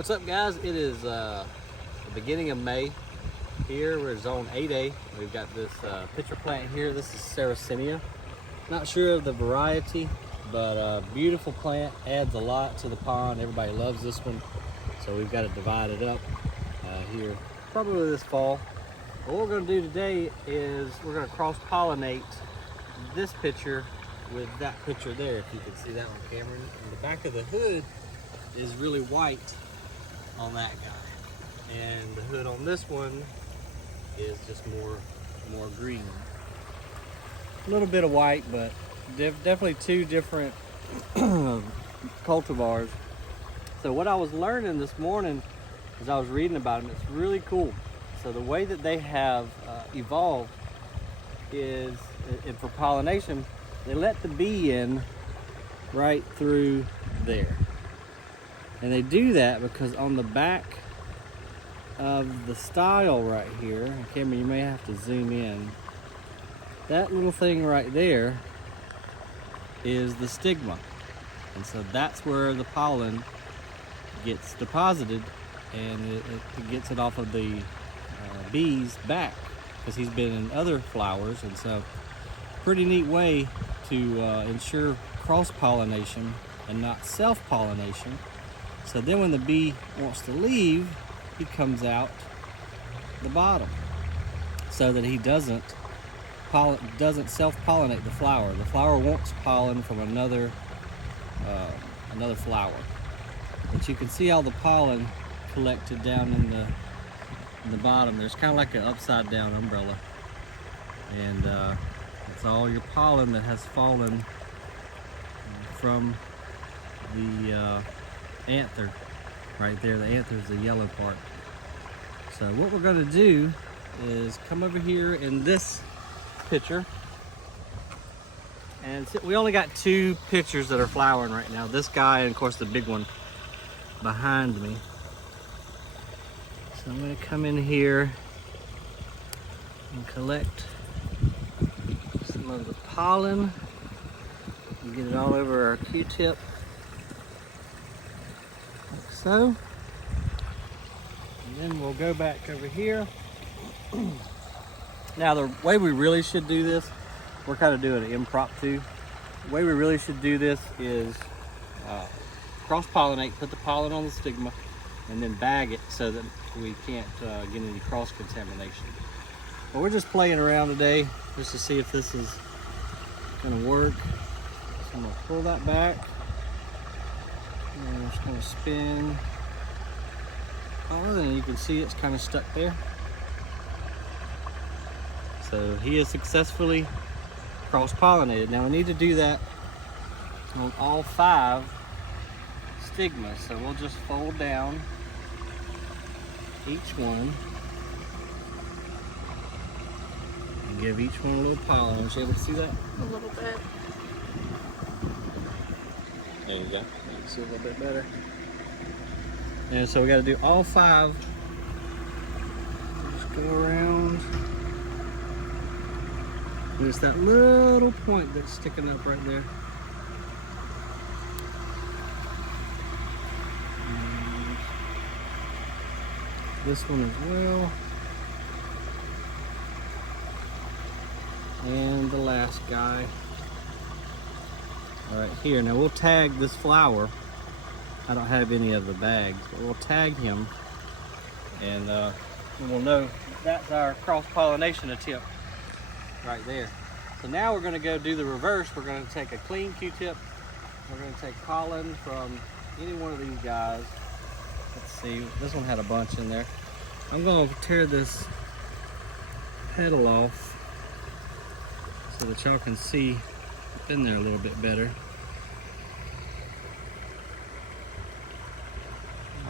What's up, guys? It is the beginning of May. Here we're zone 8A. We've got this pitcher plant here. This is Sarracenia. Not sure of the variety, but beautiful plant. Adds a lot to the pond. Everybody loves this one. So we've got to divide it up here probably this fall. What we're going to do today is we're going to cross-pollinate this pitcher with that pitcher there, if you can see that on camera. And the back of the hood is really white on that guy, and the hood on this one is just more green. A little bit of white, but definitely two different cultivars. So what I was learning this morning as I was reading about them, it's really cool. So the way that they have evolved is, for pollination, they let the bee in right through there. And they do that because on the back of the style right here, and Cameron, you may have to zoom in, that little thing right there is the stigma. And so that's where the pollen gets deposited, and it gets it off of the bee's back, because he's been in other flowers. And so pretty neat way to ensure cross-pollination and not self-pollination. So then when the bee wants to leave, he comes out the bottom, so that he doesn't self-pollinate the flower. The flower wants pollen from another flower. But you can see all the pollen collected down in the bottom. There's kind of like an upside down umbrella, and it's all your pollen that has fallen from the anther right there. The anther is the yellow part. So what we're going to do is come over here in this pitcher, and we only got two pitchers that are flowering right now, this guy and of course the big one behind me. So I'm going to come in here and collect some of the pollen and get it all over our Q-tip, like so. And then we'll go back over here. Now the way we really should do this, we're kind of doing an impromptu. The way we really should do this is cross-pollinate, put the pollen on the stigma, and then bag it so that we can't get any cross-contamination. But we're just playing around today just to see if this is going to work. So I'm going to pull that back, and I'm just going to spin. And you can see it's kind of stuck there. So he is successfully cross-pollinated. Now we need to do that on all 5 stigmas. So we'll just fold down each one and give each one a little pollen. Was you able to see that? A little bit. There you go. You can see a little bit better. And so we got to do all 5. Just go around. And it's that little point that's sticking up right there. And this one as well. And the last guy right here. Now we'll tag this flower. I don't have any of the bags, but we'll tag him, and we'll know that's our cross-pollination attempt right there. So now we're going to go do the reverse. We're going to take a clean Q-tip. We're going to take pollen from any one of these guys. Let's see, this one had a bunch in there. I'm going to tear this petal off so that y'all can see up in there a little bit better.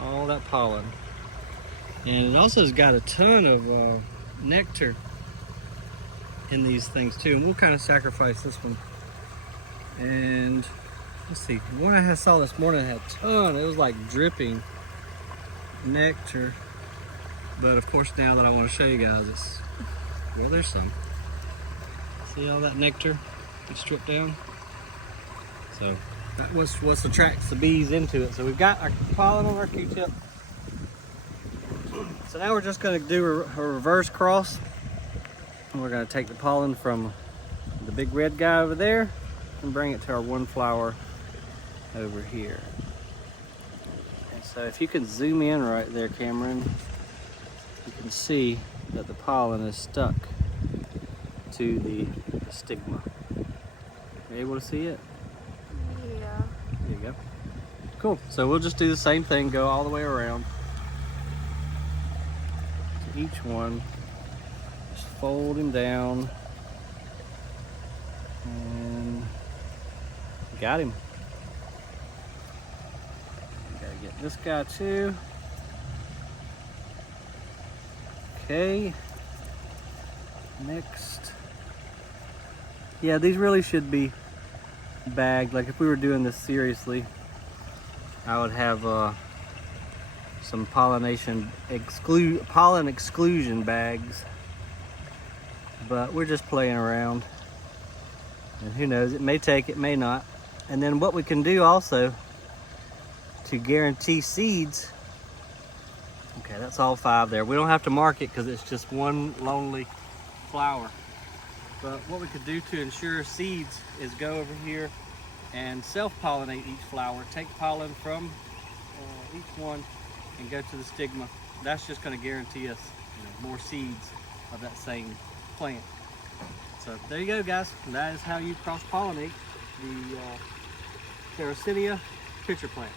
All that pollen, and it also has got a ton of nectar in these things too, and we'll kind of sacrifice this one. And let's see, the one I saw this morning had a ton. It was like dripping nectar, but of course now that I want to show you guys, well, there's some. See all that nectar get stripped down? So that was what attracts the bees into it. So we've got our pollen on our Q-tip. So now we're just going to do a reverse cross. And we're going to take the pollen from the big red guy over there and bring it to our one flower over here. And so if you can zoom in right there, Cameron, you can see that the pollen is stuck to the stigma. Are you able to see it? Yeah. There you go. Cool. So we'll just do the same thing, go all the way around to each one. Just fold him down. And got him. Gotta get this guy too. Okay. Next. Yeah, these really should be bagged. Like if we were doing this seriously, I would have some pollen exclusion bags, but we're just playing around, and who knows, it may take, it may not. And then what we can do also to guarantee seeds, okay, that's all 5 there. We don't have to mark it because it's just one lonely flower. But what we could do to ensure seeds is go over here and self-pollinate each flower, take pollen from each one and go to the stigma. That's just going to guarantee us, more seeds of that same plant. So there you go, guys. That is how you cross-pollinate the Sarracenia pitcher plant.